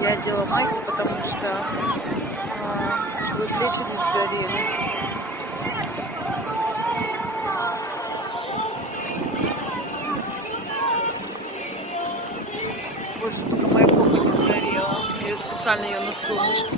Я одела майку, потому что чтобы плечи не сгорели. Боже, только моя попа не сгорела. Я специально ее на солнышко.